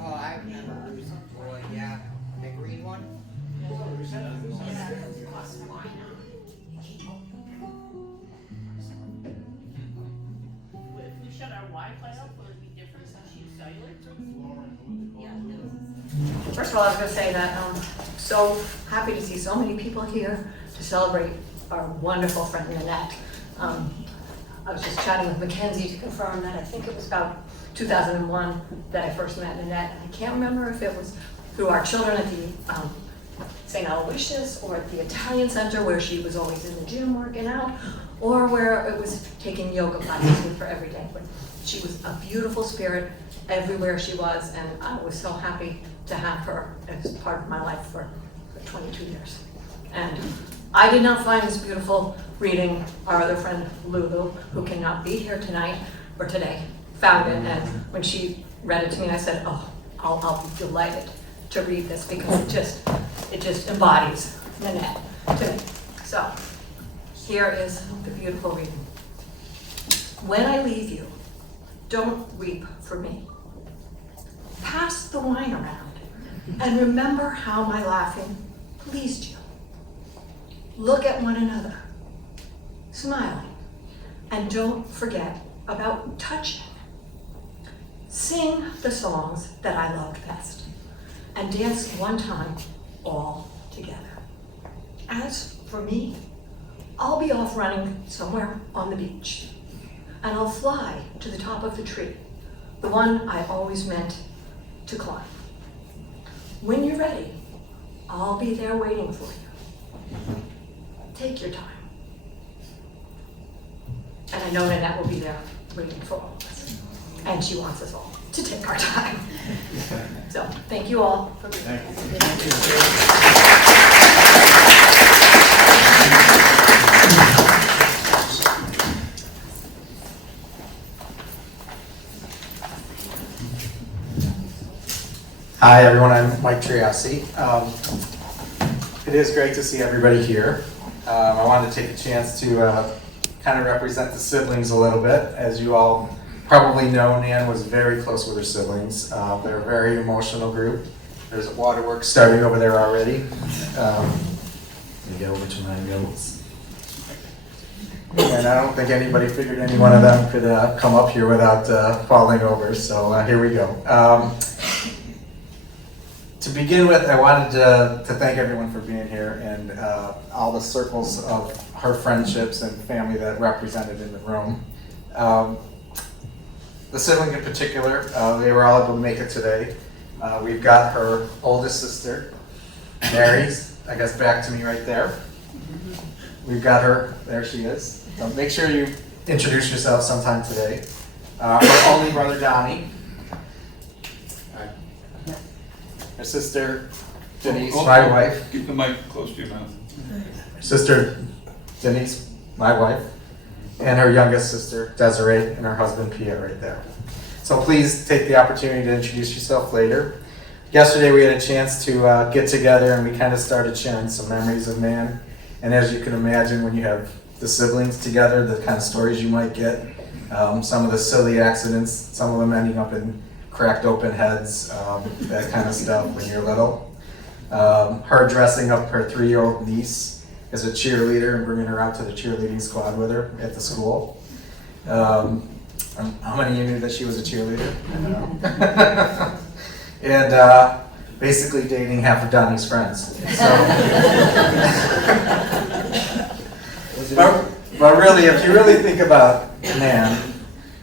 Oh, I remember Bruce Boy, yeah. The green one? If we shut our Wi-Fi off, will it be different since she used cellular? First of all, I was going to say that I'm so happy to see so many people here to celebrate our wonderful friend Nanette. I was just chatting with Mackenzie to confirm that I think it was about 2001 that I first met Nanette. And I can't remember if it was through our children at the St. Aloysius or at the Italian Center where she was always in the gym working out, or where it was taking yoga classes with her every day. But she was a beautiful spirit everywhere she was, and I was so happy to have her as part of my life for 22 years. And I did not find this beautiful reading. Our other friend Lulu, who cannot be here tonight or today, found it, and when she read it to me, I said, "Oh, I'll be delighted to read this because it just embodies Nanette to me." So here is the beautiful reading. When I leave you, don't weep for me. Pass the wine around and remember how my laughing pleased you. Look at one another, smiling, and don't forget about touching. Sing the songs that I loved best, and dance one time all together. As for me, I'll be off running somewhere on the beach, and I'll fly to the top of the tree, the one I always meant to climb. When you're ready, I'll be there waiting for you. Take your time. And I know Nanette will be there waiting for all of us. And she wants us all to take our time. So thank you all for being here. Hi everyone, I'm Mike Triassi. It is great to see everybody here. I wanted to take a chance to kind of represent the siblings a little bit. As you all probably know, Nan was very close with her siblings. They're a very emotional group. There's waterworks starting over there already. Let me get over to my notes. And I don't think anybody figured any one of them could come up here without falling over, so here we go. To begin with, I wanted to thank everyone for being here and all the circles of her friendships and family that represented in the room. The sibling in particular, they were all able to make it today. We've got her oldest sister, Mary's, I guess back to me right there. We've got her, there she is. So make sure you introduce yourself sometime today. Her only brother, Donnie. Her sister, Denise, my wife. Keep the mic close to your mouth. Her sister, Denise, my wife. And her youngest sister, Desiree, and her husband, Pierre, right there. So please take the opportunity to introduce yourself later. Yesterday we had a chance to get together and we kind of started sharing some memories of Nan. And as you can imagine, when you have the siblings together, the kind of stories you might get, some of the silly accidents, some of them ending up in cracked open heads, that kind of stuff when you're little. Her dressing up her 3-year-old niece as a cheerleader and bringing her out to the cheerleading squad with her at the school. How many of you knew that she was a cheerleader? And basically dating half of Donnie's friends. So, but really, if you really think about Nan,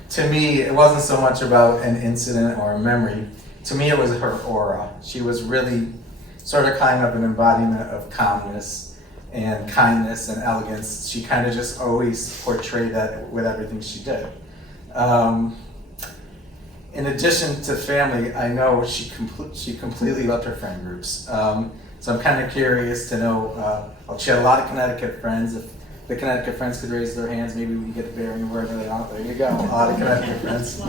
to me, it wasn't so much about an incident or a memory. To me, it was her aura. She was really sort of kind of an embodiment of calmness and kindness and elegance. She kind of just always portrayed that with everything she did. In addition to family, I know she completely loved her friend groups. So I'm kind of curious to know, she had a lot of Connecticut friends. If the Connecticut friends could raise their hands, maybe we can get Barry wherever they are. There you go, a lot of Connecticut friends.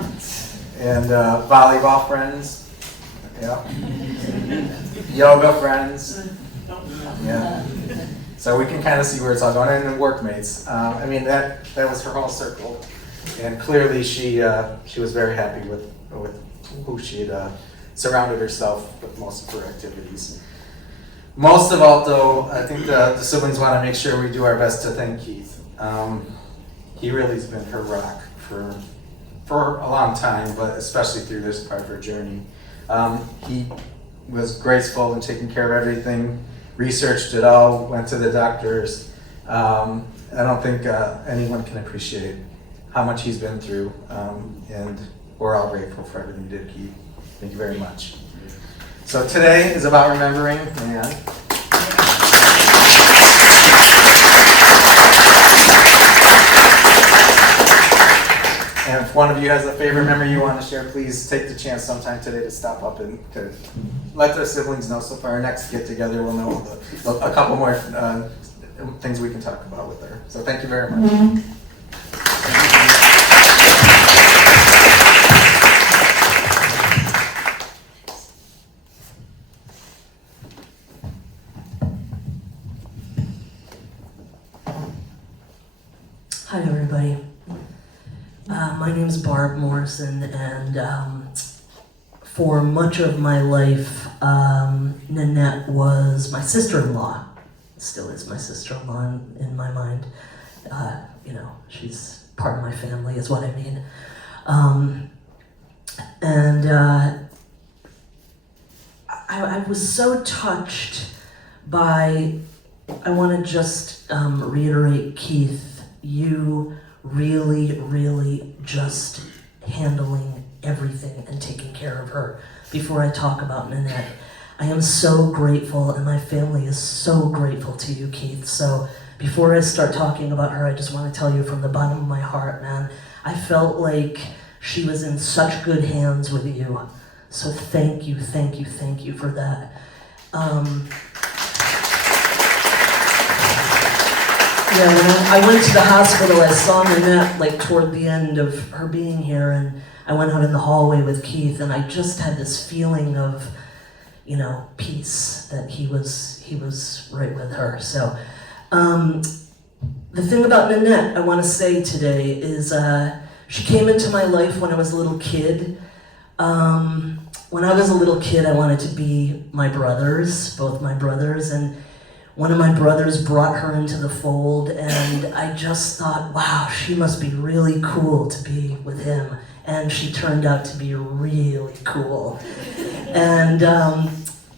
And volleyball friends, yeah. Yoga friends, yeah. So we can kind of see where it's all going. And then workmates. I mean, that was her whole circle. And clearly she was very happy with who she had surrounded herself with most of her activities. Most of all, though, I think the siblings want to make sure we do our best to thank Keith. He really has been her rock for a long time, but especially through this part of her journey. He was graceful in taking care of everything, researched it all, went to the doctors. I don't think anyone can appreciate how much he's been through, and we're all grateful for everything you did, Keith. Thank you very much. So today is about remembering Nan. And if one of you has a favorite memory you want to share, please take the chance sometime today to stop up and to let their siblings know. So for our next get together, we'll know a couple more things we can talk about with her. So thank you very much. Hi everybody. My name is Barb Morrison, and for much of my life, Nanette was my sister-in-law. Still is my sister-in-law in my mind. She's part of my family is what I mean. I was so touched by, I want to just reiterate, Keith, you really just handling everything and taking care of her. Before I talk about Nanette, I am so grateful, and my family is so grateful to you, Keith. So before I start talking about her, I just want to tell you from the bottom of my heart, man, I felt like she was in such good hands with you. So thank you for that. Yeah, when I went to the hospital, I saw Nanette like toward the end of her being here, and I went out in the hallway with Keith, and I just had this feeling of, peace, that he was right with her. So, the thing about Nanette I want to say today is she came into my life when I was a little kid. When I was a little kid, I wanted to be my brothers, both my brothers, and one of my brothers brought her into the fold, and I just thought, wow, she must be really cool to be with him. And she turned out to be really cool. And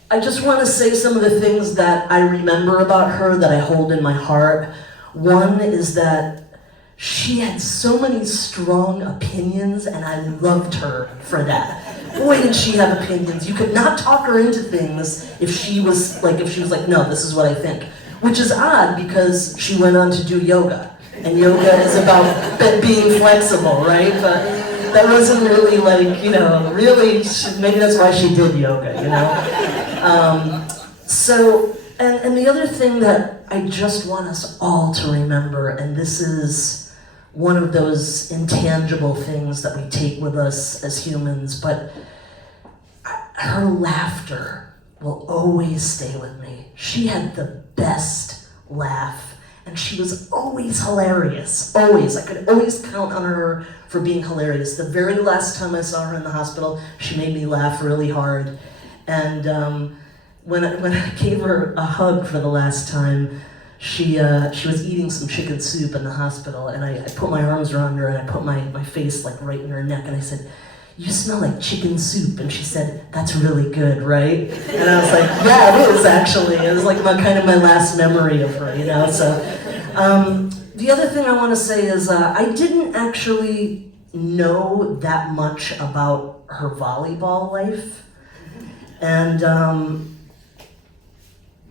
I just want to say some of the things that I remember about her that I hold in my heart. One is that she had so many strong opinions, and I loved her for that. Boy, did she have opinions. You could not talk her into things if she was like, no, this is what I think. Which is odd, because she went on to do yoga. And yoga is about being flexible, right? But that wasn't really really, maybe that's why she did yoga, So, and the other thing that I just want us all to remember, and this is one of those intangible things that we take with us as humans, but her laughter will always stay with me. She had the best laugh, and she was always hilarious, always. I could always count on her for being hilarious. The very last time I saw her in the hospital, she made me laugh really hard. And when I gave her a hug for the last time, she was eating some chicken soup in the hospital, and I put my arms around her, and I put my face like right in her neck, and I said, "You smell like chicken soup." And she said, "That's really good, right?" And I was like, "Yeah, it is actually." It was like my last memory of her, So the other thing I want to say is I didn't actually know that much about her volleyball life, and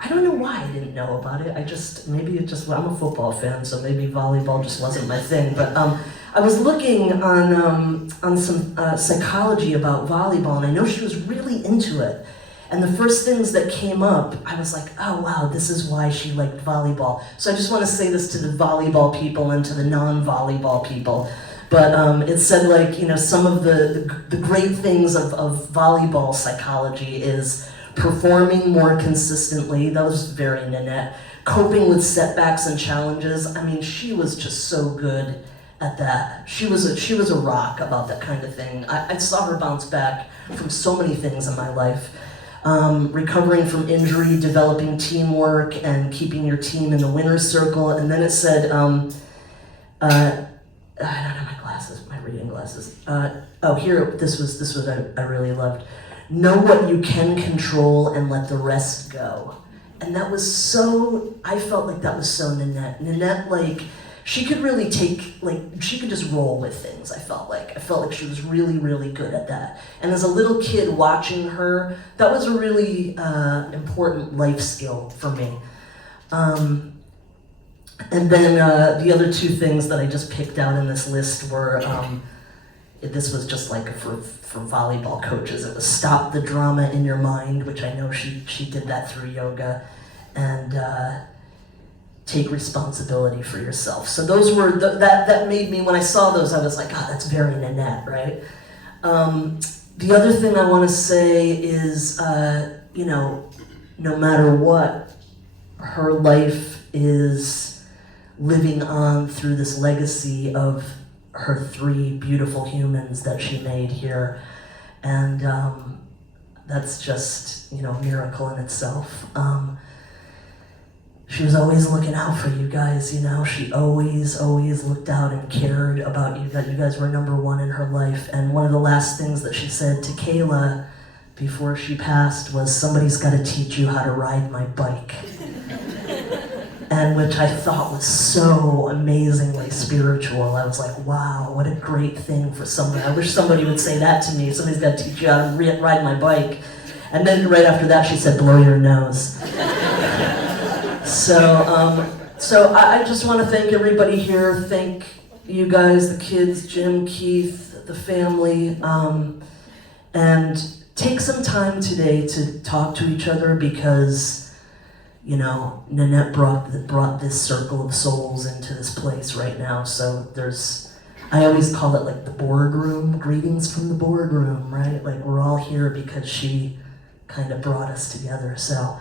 I don't know why I didn't know about it. I'm a football fan, so maybe volleyball just wasn't my thing. But I was looking on some psychology about volleyball, and I know she was really into it. And the first things that came up, I was like, oh wow, this is why she liked volleyball. So I just want to say this to the volleyball people and to the non-volleyball people. But it said some of the great things of volleyball psychology is performing more consistently. That was very Nanette. Coping with setbacks and challenges. I mean, she was just so good at that. She was a rock about that kind of thing. I saw her bounce back from so many things in my life. Recovering from injury, developing teamwork, and keeping your team in the winner's circle. And then it said, I don't have my glasses, my reading glasses. This was I really loved. Know what you can control and let the rest go. And that was so, I felt like that was so Nanette. Nanette, like, she could really she could just roll with things, I felt like she was really, really good at that. And as a little kid watching her, that was a really important life skill for me. And then the other two things that I just picked out in this list were, this was just like for volleyball coaches, it was stop the drama in your mind, which I know she did that through yoga, and take responsibility for yourself. So those were, that made me, when I saw those, I was like, oh, that's very Nanette, right? The other thing I want to say is, no matter what, her life is living on through this legacy of her 3 beautiful humans that she made here. And that's just, a miracle in itself. She was always looking out for you guys, She always looked out and cared about you, that you guys were number 1 in her life. And one of the last things that she said to Kayla before she passed was, somebody's got to teach you how to ride my bike. And which I thought was so amazingly spiritual. I was like, wow, what a great thing for somebody. I wish somebody would say that to me. Somebody's got to teach you how to ride my bike. And then right after that, she said, blow your nose. So I just want to thank everybody here. Thank you guys, the kids, Jim, Keith, the family. And take some time today to talk to each other, because Nanette brought this circle of souls into this place right now. So I always call it like the boardroom, greetings from the boardroom, right? Like, we're all here because she kind of brought us together. So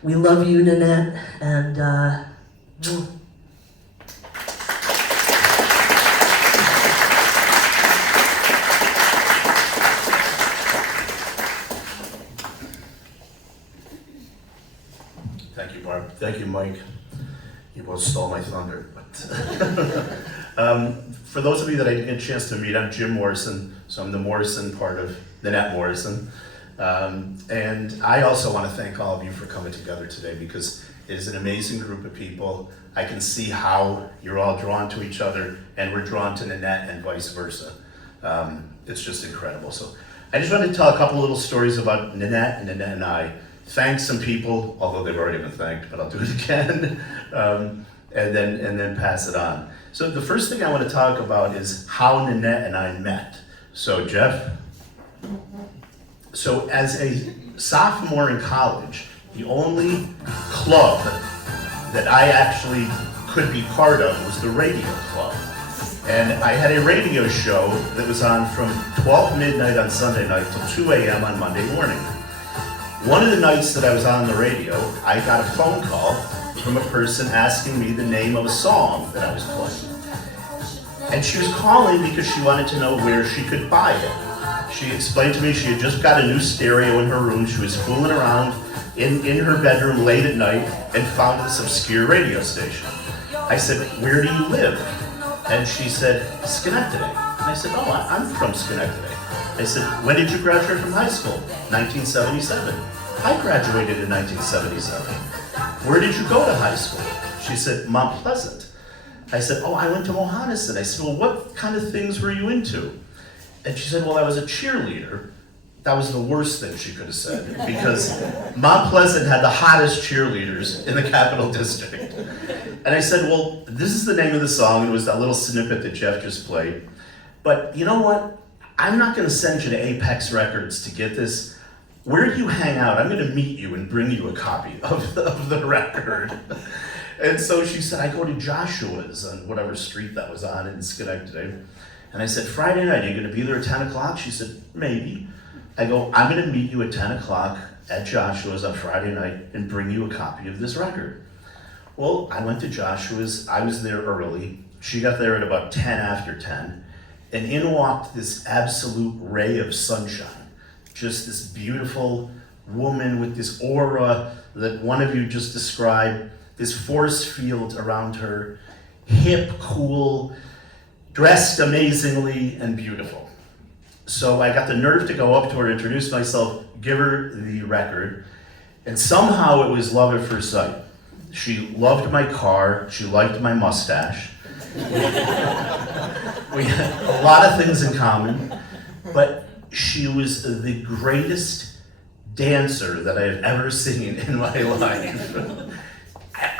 we love you, Nanette, and Thank you, Barb. Thank you, Mike. You both stole my thunder. But for those of you that I didn't get a chance to meet, I'm Jim Morrison, so I'm the Morrison part of Nanette Morrison. And I also want to thank all of you for coming together today, because it is an amazing group of people. I can see how you're all drawn to each other, and we're drawn to Nanette and vice versa. It's just incredible. So I just wanted to tell a couple little stories about Nanette and I. Thank some people, although they've already been thanked, but I'll do it again, and then pass it on. So the first thing I want to talk about is how Nanette and I met. So Jeff, so as a sophomore in college, the only club that I actually could be part of was the radio club. And I had a radio show that was on from 12 midnight on Sunday night till 2 a.m. on Monday morning. One of the nights that I was on the radio, I got a phone call from a person asking me the name of a song that I was playing. And she was calling because she wanted to know where she could buy it. She explained to me she had just got a new stereo in her room. She was fooling around in her bedroom late at night and found this obscure radio station. I said, where do you live? And she said, Schenectady. And I said, oh, I'm from Schenectady. I said, when did you graduate from high school? 1977. I graduated in 1977. Where did you go to high school? She said, Mount Pleasant. I said, oh, I went to Mohannesson. I said, well, what kind of things were you into? And she said, well, I was a cheerleader. That was the worst thing she could have said, because Mount Pleasant had the hottest cheerleaders in the Capital District. And I said, well, this is the name of the song, and it was that little snippet that Jeff just played. But you know what? I'm not going to send you to Apex Records to get this. Where do you hang out? I'm going to meet you and bring you a copy of the record. And so she said, I go to Joshua's on whatever street that was on in Schenectady. And I said, Friday night, are you going to be there at 10 o'clock? She said, maybe. I go, I'm going to meet you at 10 o'clock at Joshua's on Friday night and bring you a copy of this record. Well, I went to Joshua's. I was there early. She got there at about 10 after 10, and in walked this absolute ray of sunshine. Just this beautiful woman with this aura that one of you just described, this force field around her, hip, cool, dressed amazingly, and beautiful. So I got the nerve to go up to her, introduce myself, give her the record, and somehow it was love at first sight. She loved my car, she liked my mustache. We had a lot of things in common, but she was the greatest dancer that I have ever seen in my life.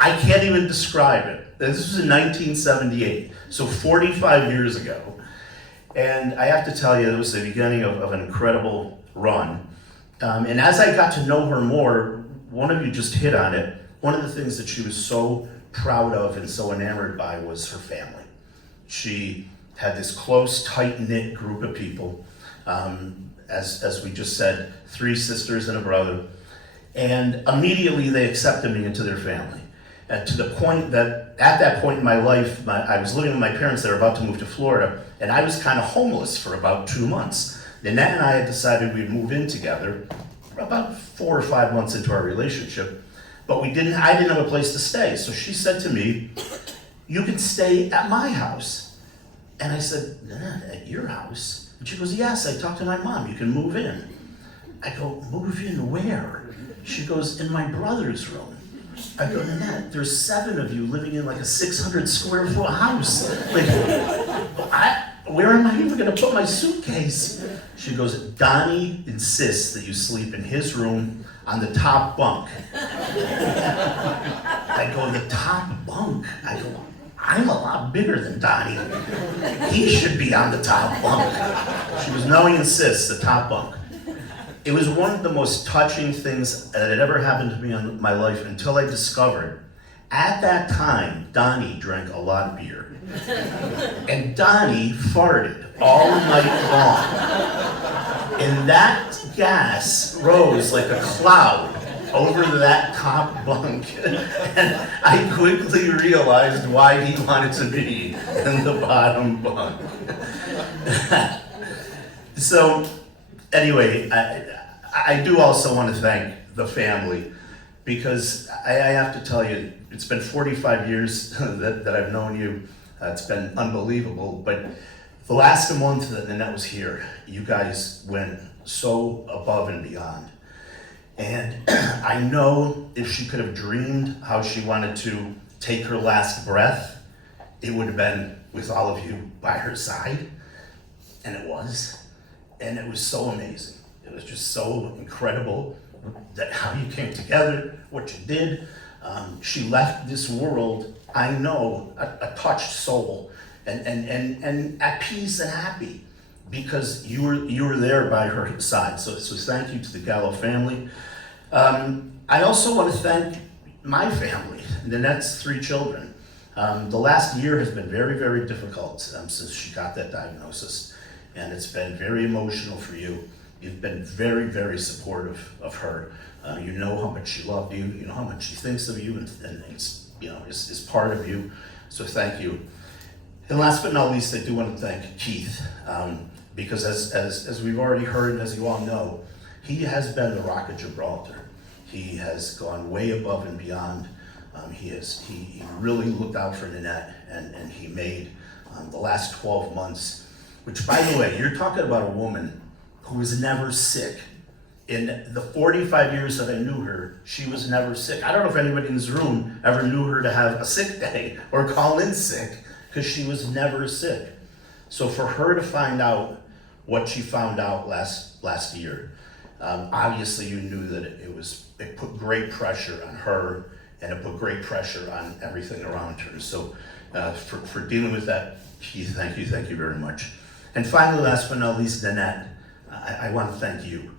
I can't even describe it. This was in 1978, so 45 years ago. And I have to tell you, it was the beginning of an incredible run. And as I got to know her more, one of you just hit on it. One of the things that she was so proud of and so enamored by was her family. She had this close, tight-knit group of people. As we just said, 3 sisters and a brother. And immediately they accepted me into their family. And to the point that, at that point in my life, I was living with my parents that were about to move to Florida, and I was kind of homeless for about 2 months. Nanette and I had decided we'd move in together about 4 or 5 months into our relationship, but I didn't have a place to stay. So she said to me, "You can stay at my house." And I said, "Nanette, at your house?" And she goes, "Yes, I talked to my mom, you can move in." I go, "Move in where?" She goes, "In my brother's room." I go, "Nanette, there's 7 of you living in like a 600 square foot house. Like, where am I even gonna put my suitcase?" She goes, "Donnie insists that you sleep in his room on the top bunk." I go, "The top bunk?" I go, "I'm a lot bigger than Donnie. He should be on the top bunk." She goes, "No, he insists, the top bunk." It was one of the most touching things that had ever happened to me in my life until I discovered, at that time, Donnie drank a lot of beer. And Donnie farted all night long. And that gas rose like a cloud over that top bunk. And I quickly realized why he wanted to be in the bottom bunk. So, anyway, I do also want to thank the family, because I have to tell you, it's been 45 years that I've known you. It's been unbelievable, but the last month that Nanette was here, you guys went so above and beyond. And I know if she could have dreamed how she wanted to take her last breath, it would have been with all of you by her side, and it was. And it was so amazing. It was just so incredible that how you came together, what you did. She left this world, I know, a touched soul, and at peace and happy, because you were there by her side. So thank you to the Gallo family. I also want to thank my family, Nanette's 3 children. The last year has been very, very difficult since she got that diagnosis, and it's been very emotional for you. You've been very, very supportive of her. You know how much she loved you. You know how much she thinks of you, and is part of you. So thank you. And last but not least, I do want to thank Keith, because as we've already heard, and as you all know, he has been the Rock of Gibraltar. He has gone way above and beyond. He really looked out for Nanette, and he made the last 12 months, which, by the way, you're talking about a woman who was never sick. In the 45 years that I knew her, she was never sick. I don't know if anybody in this room ever knew her to have a sick day or call in sick, because she was never sick. So for her to find out what she found out last year, obviously you knew that it put great pressure on her, and it put great pressure on everything around her. So for dealing with that, Keith, thank you very much. And finally, last but not least, Nanette, I want to thank you.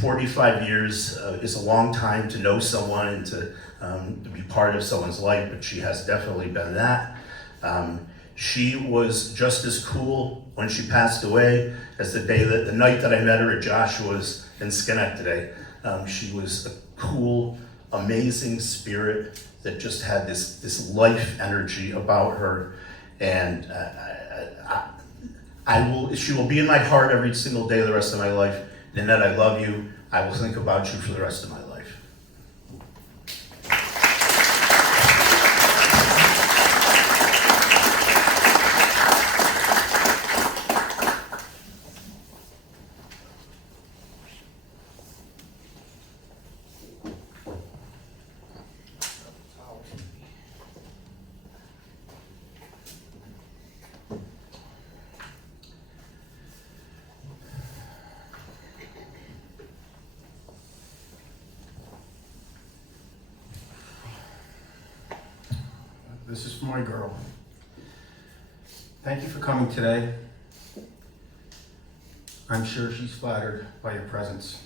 45 years is a long time to know someone and to be part of someone's life, but she has definitely been that. She was just as cool when she passed away as the night that I met her at Joshua's in Schenectady. She was a cool, amazing spirit that just had this life energy about her, and she will be in my heart every single day of the rest of my life. Nanette, I love you. I will think about you for the rest of my life. This is for my girl. Thank you for coming today. I'm sure she's flattered by your presence.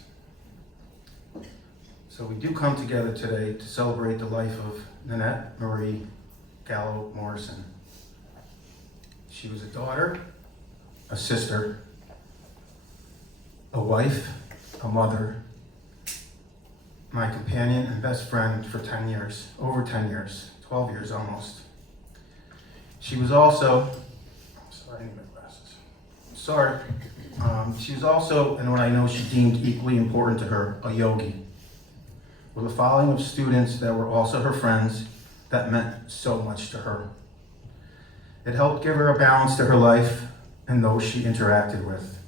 So we do come together today to celebrate the life of Nanette Marie Gallo Morrison. She was a daughter, a sister, a wife, a mother, my companion and best friend for 10 years, over 10 years. 12 years almost. She was also, sorry, I need my glasses. Sorry. She was also, and what I know she deemed equally important to her, a yogi, with a following of students that were also her friends that meant so much to her. It helped give her a balance to her life and those she interacted with.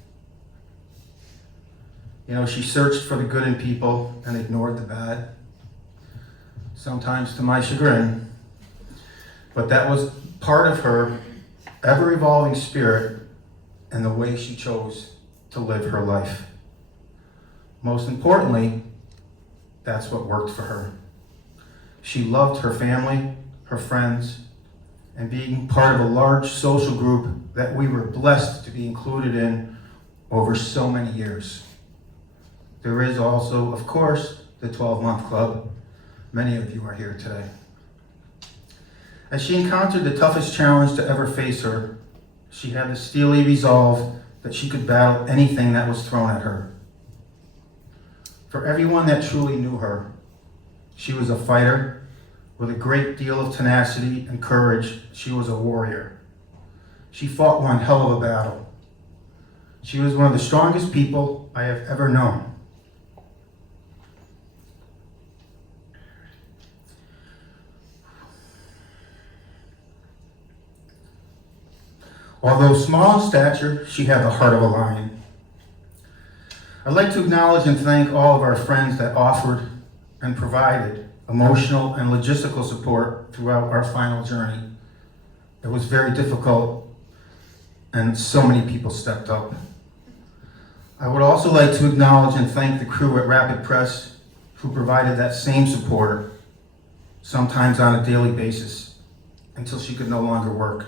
You know, she searched for the good in people and ignored the bad, sometimes to my chagrin. But that was part of her ever-evolving spirit and the way she chose to live her life. Most importantly, that's what worked for her. She loved her family, her friends, and being part of a large social group that we were blessed to be included in over so many years. There is also, of course, the 12-month club. Many of you are here today. As she encountered the toughest challenge to ever face her, she had the steely resolve that she could battle anything that was thrown at her. For everyone that truly knew her, she was a fighter with a great deal of tenacity and courage. She was a warrior. She fought one hell of a battle. She was one of the strongest people I have ever known. Although small in stature, she had the heart of a lion. I'd like to acknowledge and thank all of our friends that offered and provided emotional and logistical support throughout our final journey. It was very difficult, and so many people stepped up. I would also like to acknowledge and thank the crew at Rapid Press who provided that same support, sometimes on a daily basis, until she could no longer work.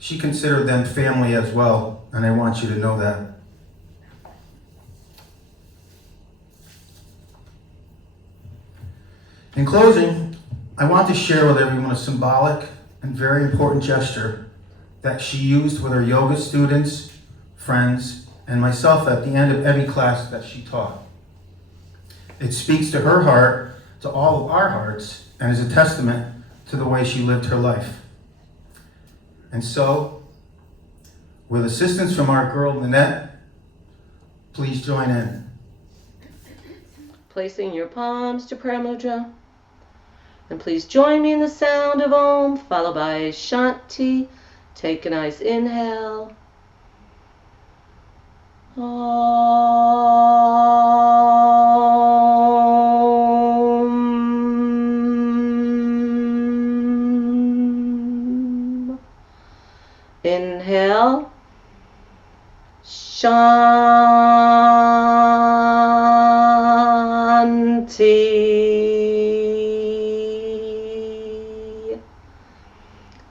She considered them family as well, and I want you to know that. In closing, I want to share with everyone a symbolic and very important gesture that she used with her yoga students, friends, and myself at the end of every class that she taught. It speaks to her heart, to all of our hearts, and is a testament to the way she lived her life. And so, with assistance from our girl Nanette, please join in. Placing your palms to prayer mudra. And please join me in the sound of Om, followed by Shanti. Take a nice inhale. Om. Inhale. Shanti.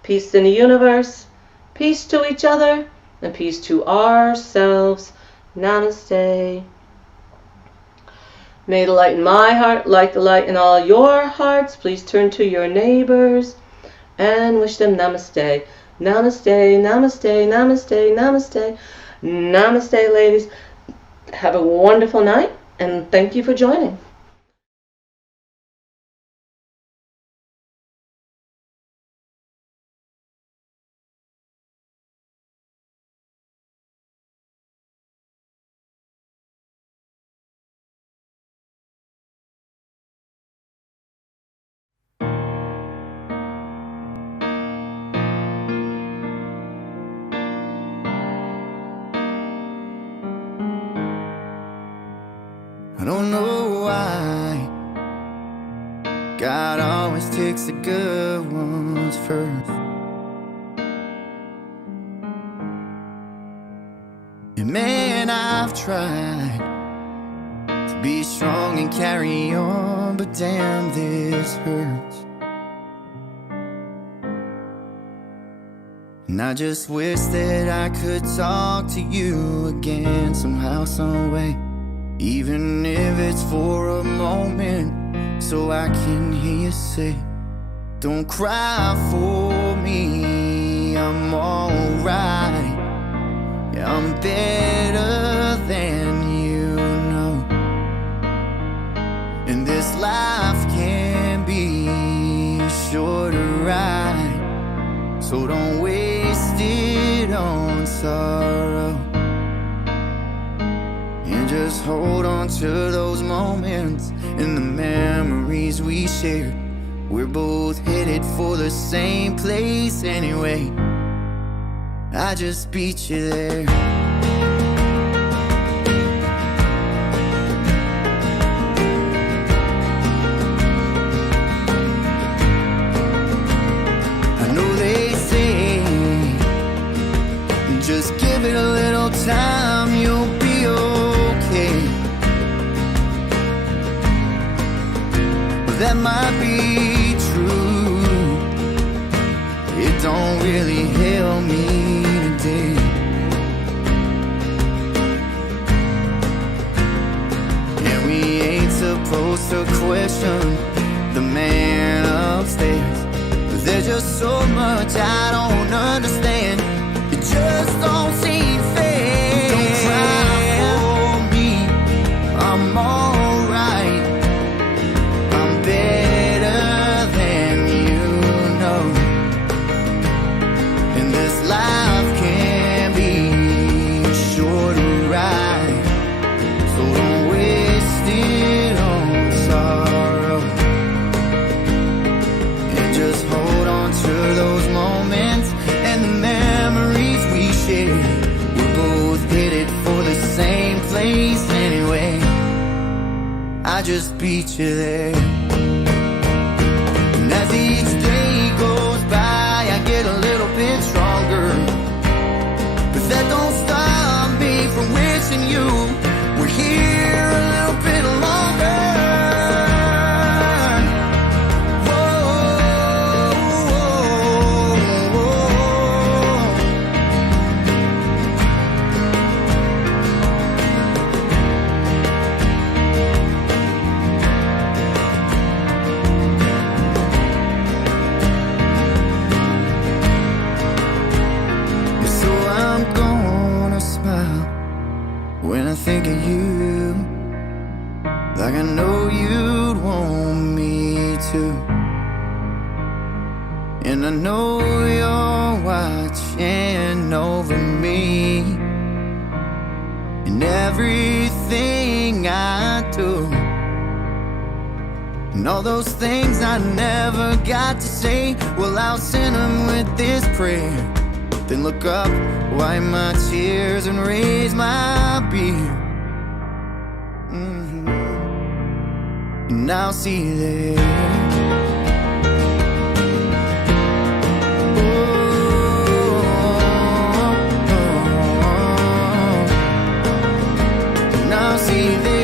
Peace in the universe, peace to each other, and peace to ourselves. Namaste. May the light in my heart light the light in all your hearts. Please turn to your neighbors and wish them namaste. Namaste, namaste, namaste, namaste. Namaste, ladies. Have a wonderful night, and thank you for joining. don't know why God always takes the good ones first. And man, I've tried to be strong and carry on, but damn, this hurts. And I just wish that I could talk to you again somehow, some way, even if it's for a moment, so I can hear you say, don't cry for me, I'm alright. Yeah, I'm better than you know. And this life can be short or right, so don't waste it on sorrow. And just hold on to those moments and the memories we shared. We're both headed for the same place anyway. I just beat you there. I know they say, just give it a little time, you'll be okay. But that might be true. It don't really help me. And we ain't supposed to question the man upstairs, but there's just so much I don't understand. It just don't seem fair. Don't cry for me, I'm alright. I'm better than you know. And this life can be short or right, so don't waste it on sorrow. And just hold on to those moments and the memories we shared. We're both headed for the same place anyway. I just beat you there. And as each day goes by, I get a little bit stronger, but that don't stop me from wishing you were here a little bit longer. So I'm gonna smile when I think of you, like I know you'd want me to. And I know you're watching over me in everything I do. And all those things I never got to say, well, I'll send them with this prayer. Then look up, wipe my tears and raise my beer. And I'll see you there. And I'll see you there.